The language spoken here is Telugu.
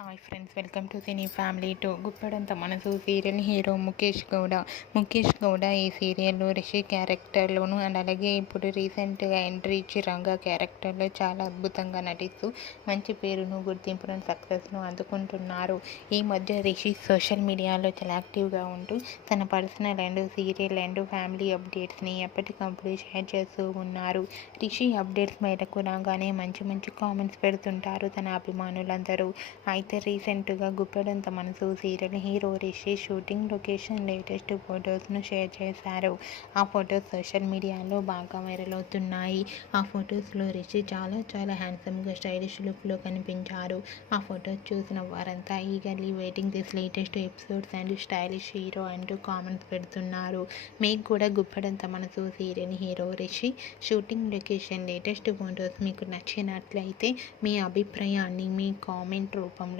Hi friends welcome to cine family two Guppedantha Manasu serial hero Mukesh Gowda. Mukesh Gowda ఈ సీరియల్లో రిషి క్యారెక్టర్లోను అండ్ అలాగే ఇప్పుడు రీసెంట్గా ఎంట్రీ ఇచ్చి రంగా క్యారెక్టర్లో చాలా అద్భుతంగా నటిస్తూ మంచి పేరును గుర్తింపును సక్సెస్ను అందుకుంటున్నారు. ఈ మధ్య రిషి సోషల్ మీడియాలో చాలా యాక్టివ్గా ఉంటూ తన personal and serial and family అప్డేట్స్ని ఎప్పటికప్పుడు షేర్ చేస్తూ ఉన్నారు. రిషి అప్డేట్స్ మేరకు రాగానే మంచి మంచి కామెంట్స్ పెడుతుంటారు తన అభిమానులందరూ. అయితే రీసెంట్గా Guppedantha Manasu serial hero Rishi shooting location latest ఫొటోస్ను share చేశారు. ఆ ఫొటోస్ సోషల్ మీడియాలో బాగా వైరల్ అవుతున్నాయి. ఆ ఫొటోస్లో రిషి చాలా చాలా హ్యాండ్సమ్గా స్టైలిష్ లుక్లో కనిపించారు. ఆ ఫొటోస్ చూసిన వారంతా eagerly waiting this latest episodes and stylish hero అంటూ కామెంట్స్ పెడుతున్నారు. మీకు కూడా Guppedantha Manasu serial hero Rishi shooting location latest photos మీకు నచ్చినట్లయితే మీ అభిప్రాయాన్ని మీ కామెంట్ రూపంలో